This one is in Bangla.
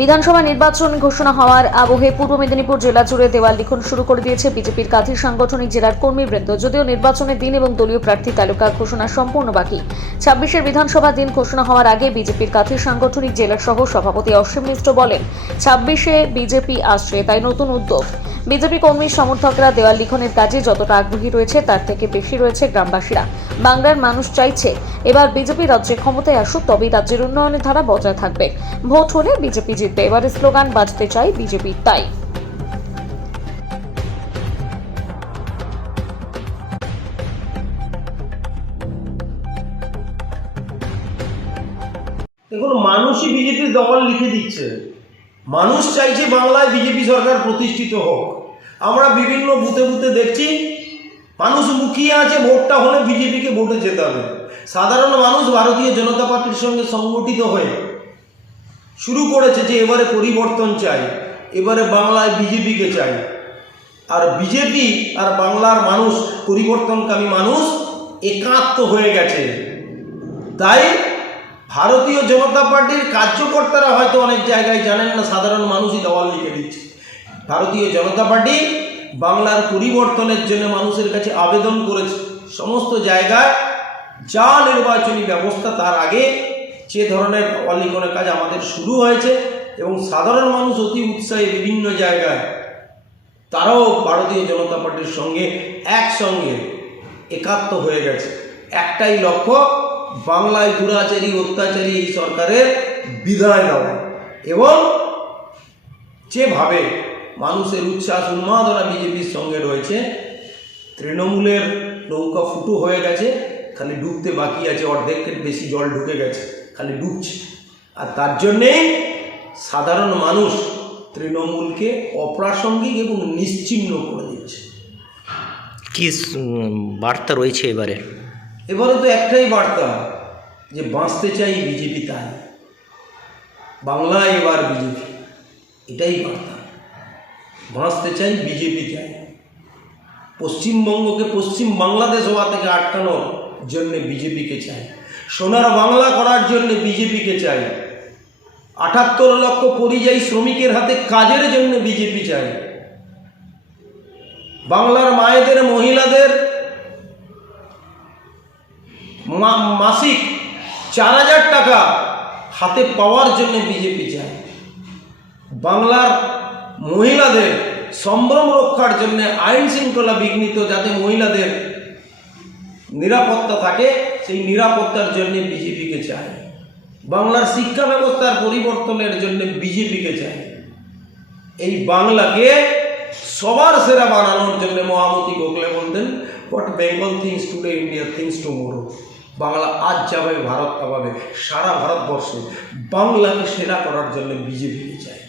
বিধানসভা নির্বাচন ঘোষণা হওয়ার আবহে পূর্ব মেদিনীপুর জেলা জুড়ে দেওয়াল লিখন শুরু করে দিয়েছে বিজেপির কাঁথি সাংগঠনিক জেলার কর্মীবৃন্দ। যদিও নির্বাচনের দিন এবং দলীয় প্রার্থী তালিকা ঘোষণা সম্পূর্ণ বাকি, 26-এর বিধানসভা দিন ঘোষণা হওয়ার আগে বিজেপির কাঁথি সাংগঠনিক জেলার সহ সভাপতি অসীম মিশ্র বলেন, 26-এ বিজেপি আসছে, তাই নতুন উদ্যোগ। বিজেপি কর্মী সমর্থকরা দেওয়াল লিখনের কাজে যতটা আগ্রহী রয়েছে তার থেকে বেশি রয়েছে গ্রামবাসীরা। বাংলার মানুষ চাইছে এবার বিজেপি রাজ্যে ক্ষমতায় আসুক, তবেই রাজ্যের উন্নয়নের ধারা বজায় থাকবে। ভোট হলে বিজেপি জিতবে, এবারে স্লোগান বাজতে চাই বিজেপি, তাই দেখুন, মানুষই বিজেপির দখল লিখে দিচ্ছে। মানুষ চাইছে বাংলায় বিজেপি সরকার প্রতিষ্ঠিত হোক। আমরা বিভিন্ন বুথে বুথে দেখছি মানুষ মুখিয়ে আছে ভোটটা হলে বিজেপিকে ভোটে যেতে হবে। সাধারণ মানুষ ভারতীয় জনতা পার্টির সঙ্গে সংগঠিত হয়ে শুরু করেছে যে এবারে পরিবর্তন চাই, এবারে বাংলায় বিজেপিকে চাই। আর বিজেপি আর বাংলার মানুষ, পরিবর্তনকামী মানুষ একাত্ম হয়ে গেছে। তাই ভারতীয় জনতা পার্টির কার্যকর্তারা হয়তো অনেক জায়গায় জানেন না, সাধারণ মানুষই দেওয়াল লিখে দিচ্ছে। ভারতীয় জনতা পার্টি বাংলার পরিবর্তনের জন্য মানুষের কাছে আবেদন করেছে। সমস্ত জায়গায় যা নির্বাচনী ব্যবস্থা তার আগে যে ধরনের দেওয়াল লিখনের কাজ আমাদের শুরু হয়েছে এবং সাধারণ মানুষ অতি উৎসাহে বিভিন্ন জায়গায় তারাও ভারতীয় জনতা পার্টির সঙ্গে একসঙ্গে একাত্ম হয়ে গেছে। একটাই লক্ষ্য, বাংলায় দুরাচারী অত্যাচারী এই সরকারের বিদায় দেওয়া। এবং যেভাবে মানুষের উচ্ছ্বাস উন্মাদনা বিজেপির সঙ্গে রয়েছে, তৃণমূলের নৌকা ফুটো হয়ে গেছে, খালি ডুবতে বাকি আছে, অর্ধেকের বেশি জল ঢুকে গেছে, খালি ডুবছে। আর তার জন্যেই সাধারণ মানুষ তৃণমূলকে অপ্রাসঙ্গিক এবং নিশ্চিহ্ন করে দিচ্ছে। কি বার্তা রয়েছে এবারে? এবারে তো একটাই বার্তা, যে বাঁচতে চাই বিজেপি, তাই বাংলায় এবার বিজেপি, এটাই বার্তা। বাঁচতে চাই বিজেপি চাই। পশ্চিমবঙ্গকে পশ্চিম বাংলাদেশ হওয়া থেকে আটকানোর জন্য বিজেপিকে চাই। সোনার বাংলা করার জন্য বিজেপিকে চাই। ৭৮ লক্ষ পরিযায়ী শ্রমিকের হাতে কাজের জন্য বিজেপি চাই। বাংলার মায়েদের, মহিলাদের মাসিক ৪,০০০ টাকা হাতে পাওয়ার জন্য বিজেপি চায়। বাংলার মহিলাদের সম্ভ্রম রক্ষার জন্য, আইন শৃঙ্খলা বিঘ্নিত যাতে মহিলাদের নিরাপত্তা থাকে, সেই নিরাপত্তার জন্য বিজেপিকে চায়। বাংলার শিক্ষা ব্যবস্থার পরিবর্তনের জন্য বিজেপিকে চায়। এই বাংলাকে সবার সেরা বানানোর জন্য মহামতি গোখলে বলতেন, what Bengal things today, India things tomorrow. Bangla আজ যাবে, ভারত পাবে। সারা ভারতবর্ষে বাংলাকে সেরা করার জন্য বিজেপিকে চায়।